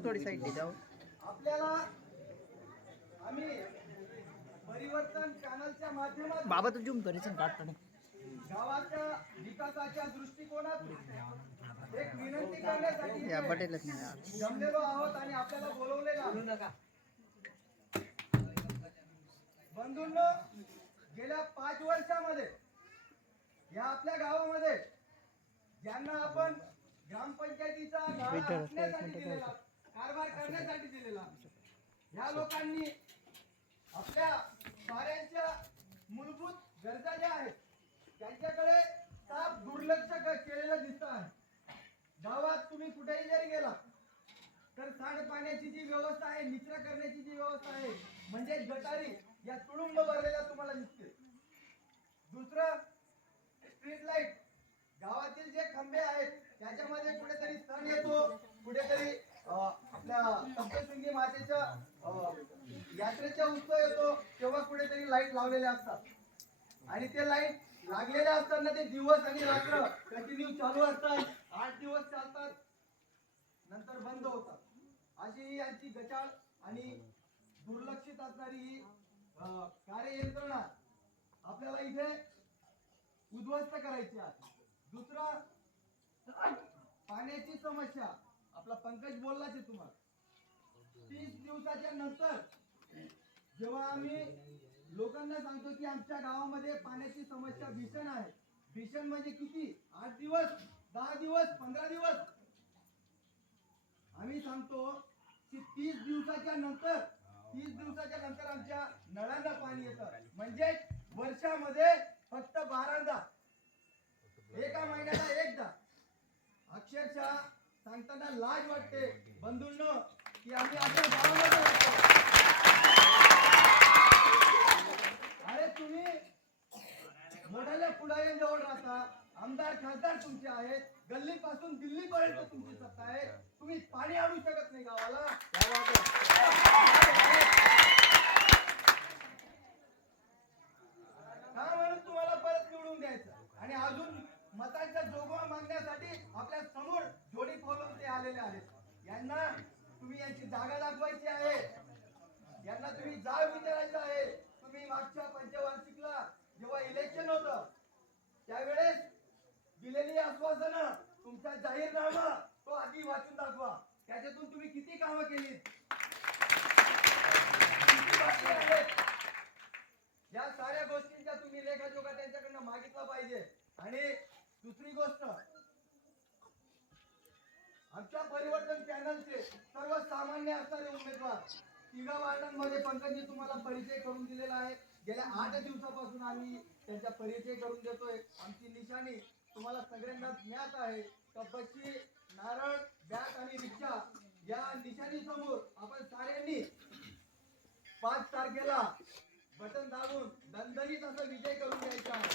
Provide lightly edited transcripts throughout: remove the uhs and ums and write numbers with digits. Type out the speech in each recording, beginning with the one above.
थोडी साईड दे जाओ. आपल्याला आम्ही परिवर्तन चॅनलच्या माध्यमातून बाबा तर झूम करायचं काढतो ना. गावाच्या विकासाच्या दृष्टिकोनातून एक विनंती करण्यासाठी या पटेलच नाही जमलेलो आहोत आणि आपल्याला बोलवलेलं आहे. बंधूंनो, गेल्या 5 वर्षामध्ये या आपल्या गावामध्ये ज्यांना आपण ग्रामपंचायतीचा कारभार करण्यासाठी दिलेला, या लोकांनी आपल्या साऱ्यांच्या मूलभूत गरजा ज्या आहेत त्यांच्याकडे साफ दुर्लक्ष केलेलं दिसत आहे. गावात तुम्ही कुठेही जरी गेला तर सांडपाण्याची जी व्यवस्था आहे, निचरा करण्याची जी व्यवस्था आहे, म्हणजे गटारी या तुडुंब भरलेल्या तुम्हाला दिसते. दुसरं, स्ट्रीट लाईट, गावातील जे खंबे आहेत त्याच्यामध्ये कुठेतरी सण येतो, कुठेतरी आपल्या सप्तशृंगी मातेच्या यात्रेचा उत्सव येतो, तेव्हा कुठेतरी लाईट लावलेले असतात आणि ते लाईट लागलेले असताना ते दिवस आणि रात्र कंटिन्यू चालू असतात. 8 दिवस चालतात, नंतर बंद होतात. अशी ही यांची गचाळ आणि दुर्लक्षित असणारी ही कार्ययंत्रणा आपल्याला इथे उद्ध्वस्त करायची आहे. दुसरा, पाण्याची समस्या. आपला पंकज बोललाच आहे तुम्हाला. 30 दिवसाच्या नंतर जेव्हा आम्ही लोकांना सांगतो की आमच्या गावामध्ये पाण्याची समस्या भीषण आहे, भीषण म्हणजे किती, 8 दिवस, 10 दिवस, 15 दिवस, आम्ही सांगतो की 30 दिवसाच्या नंतर आमच्या नळांना पाणी येतं. म्हणजे वर्षामध्ये फक्त 12दा, एका महिन्याला एकदा. अक्षरशः सांगताना लाज वाटते बंधूंनो की आम्ही आपल्या गावामध्ये राहतो. अरे तुम्ही मोठ्या पुढाऱ्यांजवळ राहता, आमदार खासदार तुमचे आहेत, गल्ली पासून दिल्ली पर्यंत तुमची सत्ता आहे, तुम्ही पाणी आणू शकत नाही गावाला. का म्हणून तुम्हाला परत निवडून द्यायचं आणि अजून मतांच्या जोगवा मागण्यासाठी आपल्या समोर जोडी पावलं ते आलेले आहेत. यांना तुम्ही यांची जागा दाखवायची आहे, यांना तुम्ही जाग विचारायचं आहे. तुम्ही मागच्या पंचवार्षिकला जेव्हा इलेक्शन होतं त्यावेळेस दिलेली आश्वासनं, तुमचा जाहीरनामा तो आधी वाचून दाखवा. त्याच्यातून तुम्ही किती कामं केली, या साऱ्या गोष्टींचा तुम्ही लेखाजोखा त्यांच्याकडनं मागितला पाहिजे. आणि दुसरी गोष्ट, आमच्या परिवर्तन चॅनलचे सर्वसामान्य असणारे उमेदवार 3 वार्डांमध्ये पंकजजी तुम्हाला परिचय करून दिलेला आहे. गेल्या 8 दिवसापासून आम्ही त्यांचा परिचय करून देतोय. आमची निशाणी तुम्हाला सगळ्यांना ज्ञात आहे. कपची, नारळ, बॅट आणि रिक्षा या निशाणी समोर आपण साऱ्यांनी 5 तारखेला बटन दाबून दणदणीत असा विजय करून द्यायचा आहे.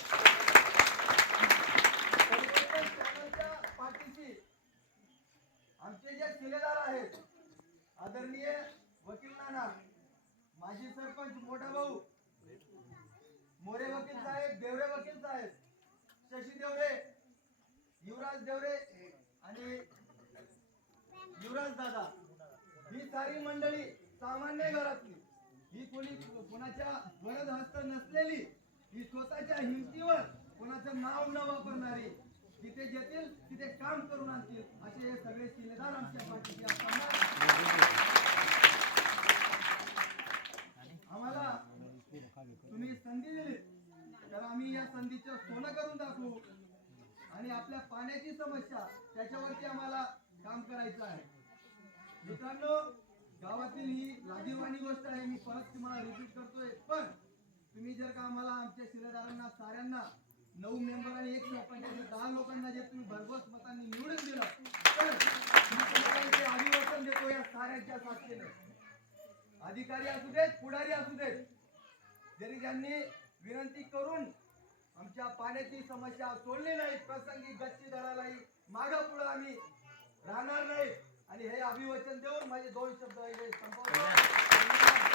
परिवर्तन चॅनलच्या पाठीशी आमचे जे शिलेदार आहेत, आदरणीय वकील नाना, माजी सरपंच मोठा भाऊ मोरे वकील साहेब, देवरे वकील साहेब, शशी देवरे, युवराज देवरे आणि युवराज दादा, ही सारी मंडळी सामान्य घरातली, ही कोणी कोणाच्या वरद हस्त नसलेली, ही स्वतःच्या हिमतीवर कोणाचं नाव न वापरणारी, जिथे जेतील तिथे काम करून आणतील असे हे सगळे शिलेदार आमच्या पाठीशी असताना आम्हाला तुम्ही संधी दिली तर आम्ही या संधीचं सोनं करून दाखवू आणि आपल्या पाण्याची समस्या त्याच्यावरती आम्हाला काम करायचं आहे. मित्रांनो, गावातील ही लाजीरवाणी गोष्ट आहे, मी परत तुम्हाला रिपीट करतोय. पण तुम्ही जर का आम्हाला आमच्या शिलेदारांना साऱ्यांना 9 मेंबर आणि 1 सरपंच 10 लोकांना जे तुम्ही भरघोस मतांनी निवडून दिलं तर मी तुम्हाला इथे अभिवादन देतो या साऱ्यांच्या साक्षीने. अधिकारी असू देत, पुढारी असू देत, जरी त्यांनी विनंती करून आमच्या पाण्याची समस्या सोडली नाही, प्रसंगी गच्ची धरालाही मागं पुढे आम्ही राहणार नाही. आणि हे अभिवचन देऊन माझे 2 शब्द संपवतो.